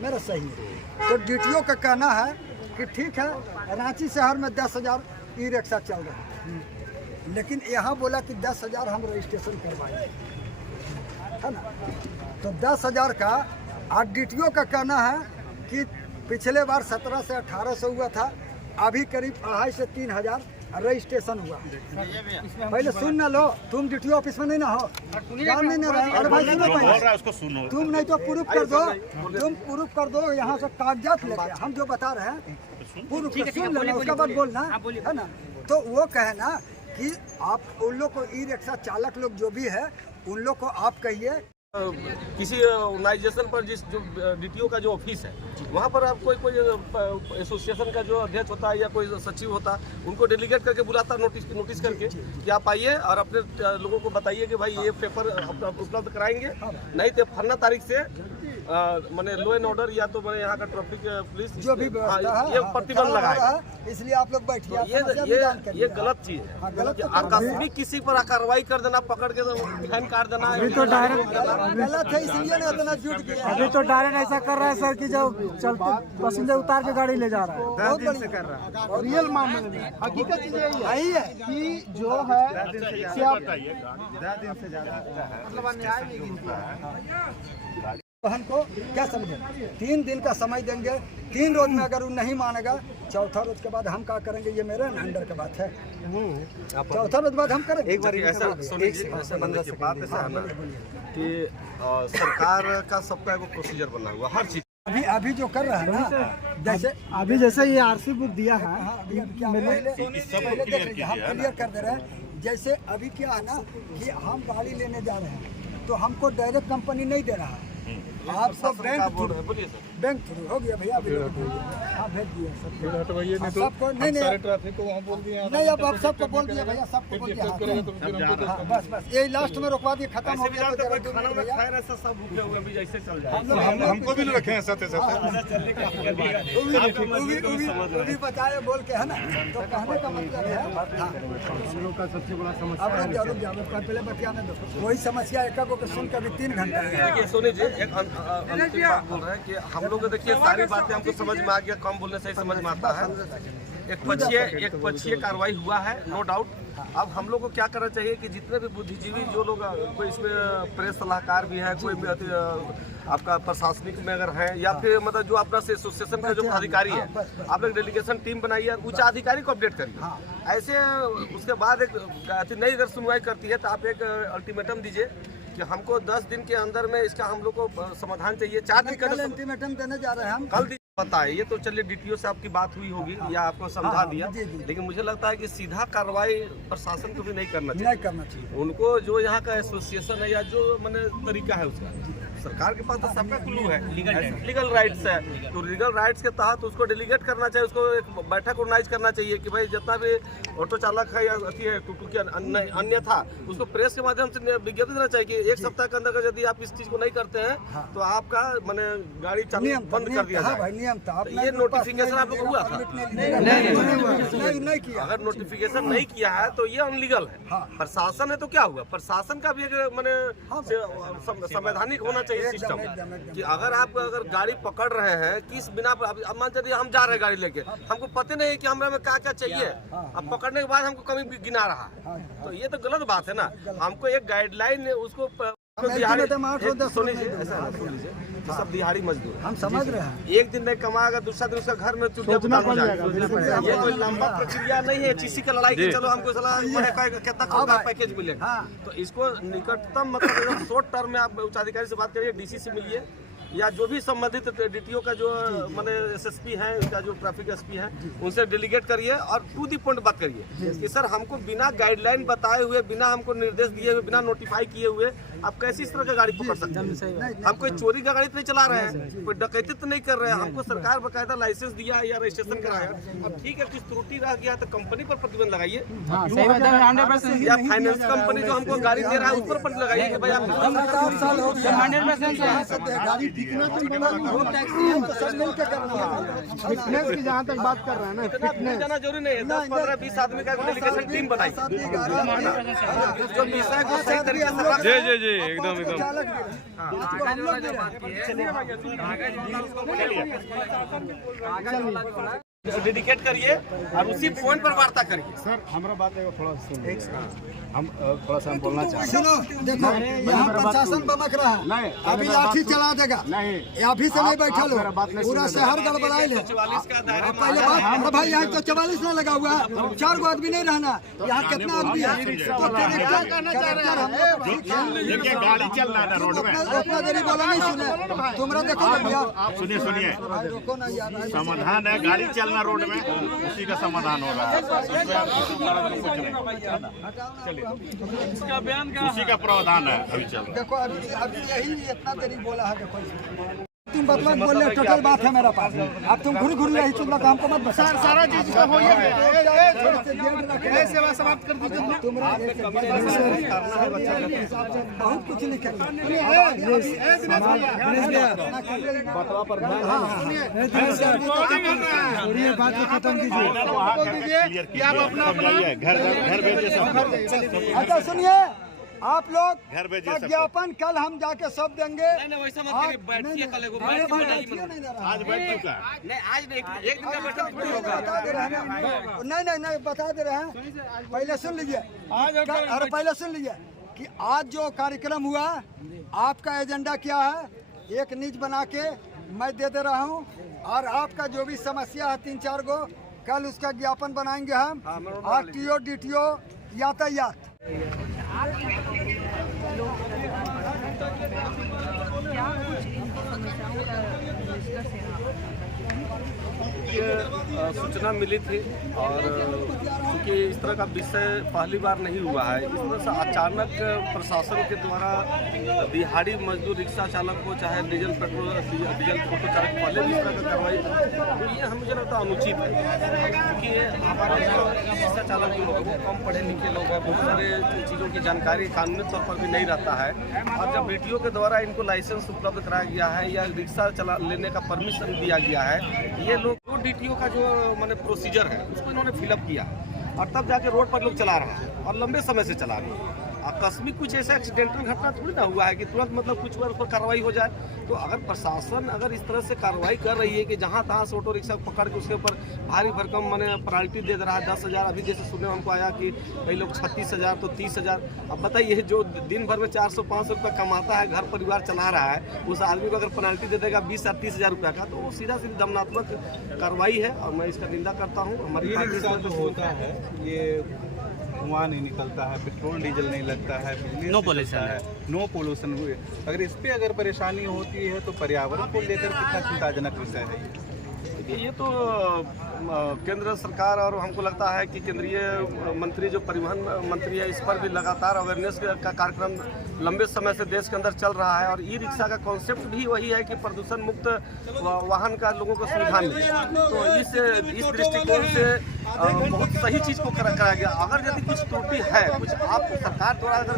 मेरा सही है। तो डीटीओ का कहना है कि ठीक है रांची शहर में 10,000 ई रिक्शा चल रहा है, लेकिन यहाँ बोला कि 10,000 हम रजिस्ट्रेशन करवाएंगे, है ना। तो 10,000 का आज डीटीओ का कहना है कि पिछले बार 17 से 1800 हुआ था, अभी करीब 2,500 से 3,000 रजिस्ट्रेशन हुआ। पहले सुन ना लो, तुम डीटीओ ऑफिस में नहीं ना हो, जान नहीं ना रहे। अरे भाई सुनो, तुम नहीं तो प्रूफ कर दो, तुम प्रूफ कर दो यहाँ से कागजात लेके, हम जो बता रहे हैं प्रूफ सुन लेना, उसके बाद बोलना, है ना। तो वो कहे ना कि आप उन लोग को ई रिक्शा चालक लोग जो भी है उन लोग को आप कहिए किसी ऑर्गेनाइजेशन पर जिस जो डीटीओ का जो ऑफिस है वहाँ पर आप कोई एसोसिएशन का जो अध्यक्ष होता है या कोई सचिव होता है उनको डेलीगेट करके बुलाता नोटिस करके कि आप आइए और अपने लोगों को बताइए कि भाई ये पेपर उपलब्ध कराएंगे, नहीं तो फलना तारीख से मैंने लॉ एंड ऑर्डर या तो मैंने यहाँ का ट्रैफिक पुलिस जो भी ये प्रतिबंध लगाएगा। इसलिए आप लोग बैठिए। ये गलत चीज है, गलत आकस्मिक किसी पर कार्रवाई कर देना, पकड़ के फैन काट देना गलत है, इसलिए ना इतना जुट गया। अभी तो डायरेक्ट ऐसा कर रहा है सर कि जो चलते पैसेंजर उतार के गाड़ी ले जा रहा है, बहुत दिन से कर रहा है। रियल मामले में हकीकत चीज यही है कि जो है 10 दिन से ज्यादा मतलब अन्याय नहीं गिनती है। बहन को क्या समझे, 3 दिन का समय देंगे, 3 रोज में अगर वो नहीं मानेगा, चौथा रोज के बाद हम क्या करेंगे, ये मेरे अंडर की बात है। चौथा रोज बाद हम करेंगे। एक बार ऐसा बात ऐसा है ना कि सरकार का सबका एक प्रोसीजर बना हुआ हर चीज। अभी जो कर रहा है ना, जैसे ये आरसी बुक दिया है, पहले देखिए हम क्लियर कर दे रहे हैं। जैसे अभी क्या है ना कि हम गाड़ी लेने जा रहे हैं तो हमको डायरेक्ट कंपनी नहीं दे रहा है, आपको बैंक थ्रू हो गया भैया, हाँ भेज दिए सबको। नहीं ट्रैफिक को वहाँ बोल दिया नहीं, अब सबको बोल दिया भैया, सबको बोल दिया। बस यही लास्ट में रुकवा दिए, खत्म हो गया। हमको भी रखे हैं साथ भी बताए बोल के, है ना। तो कहने का मतलब है का सबसे बड़ा समस्या पहले बतियाने दो, वही समस्या एक को सुन के 3 घंटे। सोनी जी एक अंतिम बात बोल रहे हैं कि हम लोग देखिए सारी बातें हमको समझ में आ गया, कम बोलने से ही समझ में आता है। एक पक्षीय कार्रवाई हुआ है, नो डाउट। अब हम लोग को क्या करना चाहिए कि जितने भी बुद्धिजीवी जो लोग, कोई इसमें प्रेस सलाहकार भी है, कोई भी आपका प्रशासनिक में अगर है या फिर मतलब जो अपना एसोसिएशन का जो अधिकारी है, आप लोग डेलीगेशन टीम बनाइए, उच्च अधिकारी को अपडेट करिए। ऐसे उसके बाद एक नई अगर सुनवाई करती है तो आप एक अल्टीमेटम दीजिए कि हमको 10 दिन के अंदर में इसका हम लोग को समाधान चाहिए। 4 दिन का अल्टीमेटम देने जा रहे हैं हम। कल पता है, ये तो चलिए डीटीओ से आपकी बात हुई होगी या आपको समझा दिया, लेकिन मुझे लगता है कि सीधा कार्रवाई प्रशासन को भी नहीं करना चाहिए। उनको जो यहाँ का एसोसिएशन है या जो मैंने तरीका है उसका, सरकार के पास तो सबका क्लू है, लीगल राइट्स है, तो लीगल राइट्स के तहत उसको डेलीगेट करना चाहिए, उसको एक बैठक ऑर्गेनाइज करना चाहिए कि भाई जितना भी ऑटो चालक है या टुकटुक अन्य था उसको प्रेस के माध्यम से विज्ञप्ति देना चाहिए कि 1 सप्ताह के अंदर यदि आप इस चीज को नहीं करते हैं तो आपका मैंने गाड़ी चलना बंद कर दिया जाए। ये नोटिफिकेशन आप लोग हुआ था? नहीं किया। अगर नोटिफिकेशन नहीं किया है तो ये अनलीगल है। प्रशासन है तो क्या हुआ, प्रशासन का भी एक मैंने संवैधानिक होना चाहिए सिस्टम कि अगर गाड़ी पकड़ रहे हैं किस बिना पर, मान चलिए हम जा रहे हैं गाड़ी लेके, हमको पता नहीं है कि हमें क्या क्या चाहिए, अब पकड़ने के बाद हमको कमी गिना रहा है, तो ये तो गलत बात है ना। हमको एक गाइडलाइन उसको सब दिहाड़ी मजदूर हम समझ रहे हैं, एक दिन नहीं कमाएगा दूसरा दिन उसका घर में चुटपुटा हो जाएगा। ये कोई लंबा प्रक्रिया नहीं है किसी का लड़ाई की चलो हमको कितना पैकेज मिलेगा। तो इसको निकटतम मतलब शॉर्ट टर्म में आप उच्चाधिकारी से बात करिए, डीसी से मिलिए या जो भी संबंधित डीटीओ का जो मैंने एसएसपी है, उसका जो ट्रैफिक एसपी है, उनसे डेलीगेट करिए और टू दी पॉइंट बात करिए कि सर हमको बिना गाइडलाइन बताए हुए, बिना हमको निर्देश दिए हुए, बिना नोटिफाई किए हुए आप कैसे इस तरह का गाड़ी पकड़ सकते हैं। हम कोई चोरी का गाड़ी तो नहीं चला रहे हैं, कोई डकैती तो नहीं कर रहे हैं, हमको सरकार बकायदा लाइसेंस दिया या रजिस्ट्रेशन कराया। अब ठीक है कुछ त्रुटि रह गया तो कंपनी पर प्रतिबंध लगाइए या फाइनेंस कंपनी जो हमको गाड़ी दे रहा है उस पर प्रतिबंध लगाइए कि भाई आप फिटनेस की जहाँ तक बात कर रहे हैं ना, इतना जाना जरूरी नहीं है। 10-15-20 आदमी का डेलीगेशन टीम बनाई जो विषय को सही तरीके से जी एकदम एकदम। चालक भी रहे, इसको हम लोग भी रहे। डेडिकेट करिए और उसी पॉइंट पर वार्ता करिए। सर हमारा बात है थोड़ा सा हम थोड़ा सा हम बोलना चाहते हैं। सुनो, देखो यहाँ प्रशासन बमक रहा है, नहीं, अभी लाठी चला देगा। नहीं, अभी से नहीं बैठा लो, मेरा बात नहीं पूरा सुन शहर गड़बड़ाए ले। पहले बात, अरे भाई यहाँ तो 44 ना लगा हुआ है, 4 गो आदमी नहीं रहना, यहाँ कितना आदमी है? तो कलेक्टर हम लोग देखिए गाड़ी चल रहा है रोड में। उतना देरी बोला नहीं सुने, तुमरा देखो ना भैया। सुनिए सुनिए, भाई रुको ना यार, समाधान है, गाड़ी चलना रोड में, उसी का समाधान हो रहा है। उसी का प्रावधान है अभी चल रहा है। देखो अभी यही इतना देरी बोला है। देखो तुम बतवा बोल रहे, टोटल बात है मेरा पास। अब तुम घुर घुर यही सुन रहा था, हमको मत बता। सारा चीज का हो सेवा समाप्त कर दीजिए। बहुत कुछ लिखे बात खत्म कीजिए कि आप अपना घर भेजिए सब। अच्छा सुनिए, आप लोग घर भेजिए का सबको। ज्ञापन कल हम जाके सब देंगे। वैसा मत करिए, बैठिए कल एगो नहीं, बैठ नहीं, के बैठिए नहीं दे रहा। आज बैठ चुका है। नहीं आज नहीं, एक दिन का बैठक नहीं होगा। बता दे रहे हैं ना। नहीं बता दे रहे हैं। पहले सुन लीजिए, अरे पहले सुन लीजिए कि आज जो कार्यक्रम हुआ, आपका एजेंडा क्या है, एक नीच बना के मैं दे रहा हूँ, और आपका जो भी समस्या है 3-4 गो, कल उसका ज्ञापन बनाएंगे हम। RTO DTO यातायात। सूचना मिली थी और क्योंकि इस तरह का विषय पहली बार नहीं हुआ है, इस तरह से अचानक प्रशासन के द्वारा दिहाड़ी मजदूर रिक्शा चालक को, चाहे डीजल पेट्रोल डीजल ऑटो चालक पहले भी इस तरह का कार्रवाई, तो ये मुझे लगता है अनुचित है। क्योंकि हमारे जो रिक्शा चालक जो लोग हैं वो कम पढ़े लिखे लोग हैं, बहुत सारे चीज़ों की जानकारी कानूनी तौर पर भी नहीं रहता है, और जब DTO के द्वारा इनको लाइसेंस उपलब्ध कराया गया है या रिक्शा चला लेने का परमिशन दिया गया है, ये लोग DTO का जो माने प्रोसीजर है उसको इन्होंने फिलअप किया और तब जाके रोड पर लोग चला रहे हैं और लंबे समय से चला रहे हैं। आकस्मिक कुछ ऐसा एक्सीडेंटल घटना थोड़ी ना हुआ है कि तुरंत मतलब कुछ बार उस पर कार्रवाई हो जाए। तो अगर प्रशासन अगर इस तरह से कार्रवाई कर रही है कि जहाँ तहाँ से ऑटो रिक्शा पकड़ के उसके ऊपर भारी भरकम माने पेनल्टी दे रहा है 10,000, अभी जैसे सुनने में हमको आया कि कई लोग 36,000 तो 30,000। अब बताइए जो दिन भर में 400-500 रुपये कमाता है, घर परिवार चला रहा है, उस आदमी को अगर पेनल्टी दे देगा 20 या 30,000 रुपये का, तो वो सीधा दमनात्मक कार्रवाई है और मैं इसका निंदा करता हूँ। हमारी होता है ये धुआं नहीं निकलता है, पेट्रोल डीजल नहीं लगता है, बिजली नो पोल्यूशन है, नो पोल्यूशन हुए। अगर इस पे अगर परेशानी होती है तो पर्यावरण को लेकर कितना चिंताजनक विषय है ये तो केंद्र सरकार और हमको लगता है कि केंद्रीय मंत्री जो परिवहन मंत्री है, इस पर भी लगातार अवेयरनेस का कार्यक्रम लंबे समय से देश के अंदर चल रहा है और ई रिक्शा का कॉन्सेप्ट भी वही है कि प्रदूषण मुक्त वाहन का लोगों को सुविधा मिले। तो इस दृष्टिकोण से बहुत सही चीज़ को कराया गया। अगर यदि कुछ त्रुटि है, कुछ आप सरकार द्वारा अगर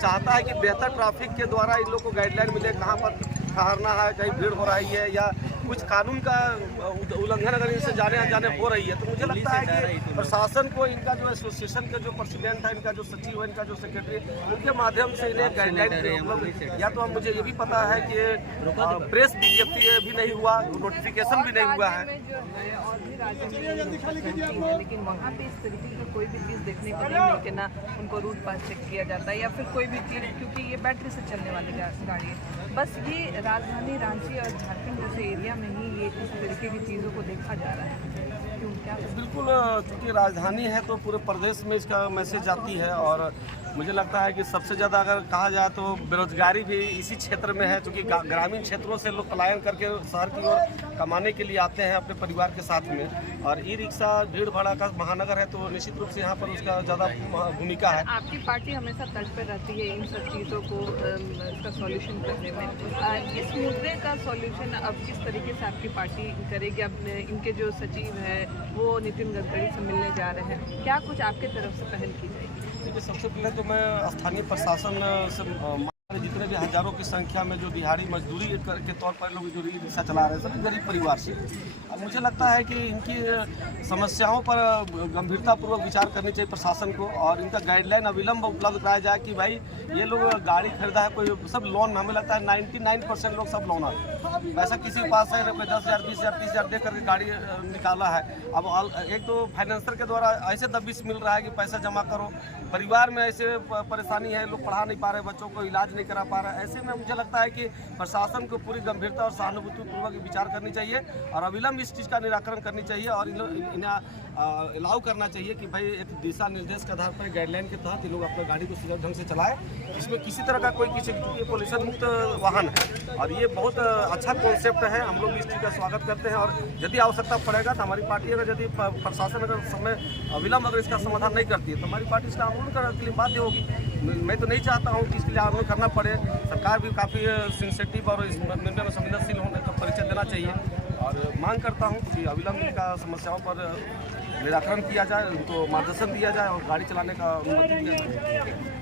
चाहता है कि बेहतर ट्रैफिक के द्वारा इन लोग को गाइडलाइन मिले, कहाँ पर ठहरना है, कहीं भीड़ हो रही है या कुछ कानून का उल्लंघन अगर इनसे जाने हो रही है, तो मुझे लगता है कि प्रशासन को इनका जो एसोसिएशन का जो प्रेसिडेंट है, इनका जो सचिव है, इनका जो सेक्रेटरी, उनके माध्यम से इन्हें गाइडलाइन उपलब्ध, या तो अब मुझे ये भी पता है कि प्रेस विज्ञप्ति भी नहीं हुआ, नोटिफिकेशन भी नहीं हुआ है। लेकिन वहाँ पे इस तरीके की कोई भी चीज़ देखने को नहीं मिलती, ना उनको रूट पास चेक किया जाता है या फिर कोई भी चीज़, क्योंकि ये बैटरी से चलने वाली गाड़ी है। बस ये राजधानी रांची और झारखंड जैसे एरिया में ही ये इस तरीके की चीज़ों को देखा जा रहा है। क्यों क्या? बिल्कुल, चूँकि राजधानी है तो पूरे प्रदेश में इसका मैसेज आती है और मुझे लगता है कि सबसे ज़्यादा अगर कहा जाए तो बेरोजगारी भी इसी क्षेत्र में है, क्योंकि ग्रामीण क्षेत्रों से लोग पलायन करके शहर की ओर कमाने के लिए आते हैं अपने परिवार के साथ में, और ई रिक्शा भीड़ भाड़ा का महानगर है तो निश्चित रूप से यहाँ पर उसका ज़्यादा भूमिका है। आपकी पार्टी हमेशा तर्ज पर रहती है इन सब चीज़ों को इसका सॉल्यूशन करने में। इस मुद्दे का सॉल्यूशन अब किस तरीके से आपकी पार्टी करेगी? अब इनके जो सचिव है वो नितिन गडकरी से मिलने जा रहे हैं, क्या कुछ आपके तरफ से पहल की जाएगी? सबसे पहले तो मैं स्थानीय प्रशासन से जितने भी हजारों की संख्या में जो दिहाड़ी मजदूरी के तौर पर लोग जो रिक्शा चला रहे हैं सभी गरीब परिवार से। अब मुझे लगता है कि इनकी समस्याओं पर गंभीरतापूर्वक विचार करनी चाहिए प्रशासन को, और इनका गाइडलाइन अविलंब उपलब्ध कराया जाए कि भाई ये लोग गाड़ी खरीदा है, कोई सब लोन, हमें लगता है 99% लोग सब लोन है, पैसा किसी के पास है ना, कोई 10,000 20,000 30,000 दे करके गाड़ी निकाला है। अब एक तो फाइनेंसर के द्वारा ऐसे दबिश मिल रहा है कि पैसा जमा करो, परिवार में ऐसे परेशानी है, लोग पढ़ा नहीं पा रहे, बच्चों को इलाज नहीं करा पा रहे। ऐसे में मुझे लगता है कि प्रशासन को पूरी गंभीरता और सहानुभूतिपूर्वक विचार करनी चाहिए और अविलंब इस चीज़ का निराकरण करनी चाहिए और इन्हें अलाउ करना चाहिए कि भाई एक दिशा निर्देश के आधार पर गाइडलाइन के तहत ये लोग अपना गाड़ी को सुचारू ढंग से चलाएं। इसमें किसी तरह का कोई किसी पोल्यूशन मुक्त वाहन है और ये बहुत अच्छा कॉन्सेप्ट है। हम लोग इस चीज़ का स्वागत करते हैं और यदि आवश्यकता पड़ेगा तो हमारी पार्टी अगर यदि प्रशासन अगर समय अविलंब अगर इसका समाधान नहीं करती है तो हमारी पार्टी इसका आंदोलन करने के लिए बाध्य होगी। मैं तो नहीं चाहता हूँ कि इसके लिए आंदोलन करना पड़े। सरकार भी काफ़ी सेंसिटिव और इस मामले में संवेदनशील होने का परिचय देना चाहिए और मांग करता हूँ कि अविलंब का समस्याओं पर निराकरण किया जाए, उनको मार्गदर्शन दिया जाए और गाड़ी चलाने का अनुमति दिया जाए।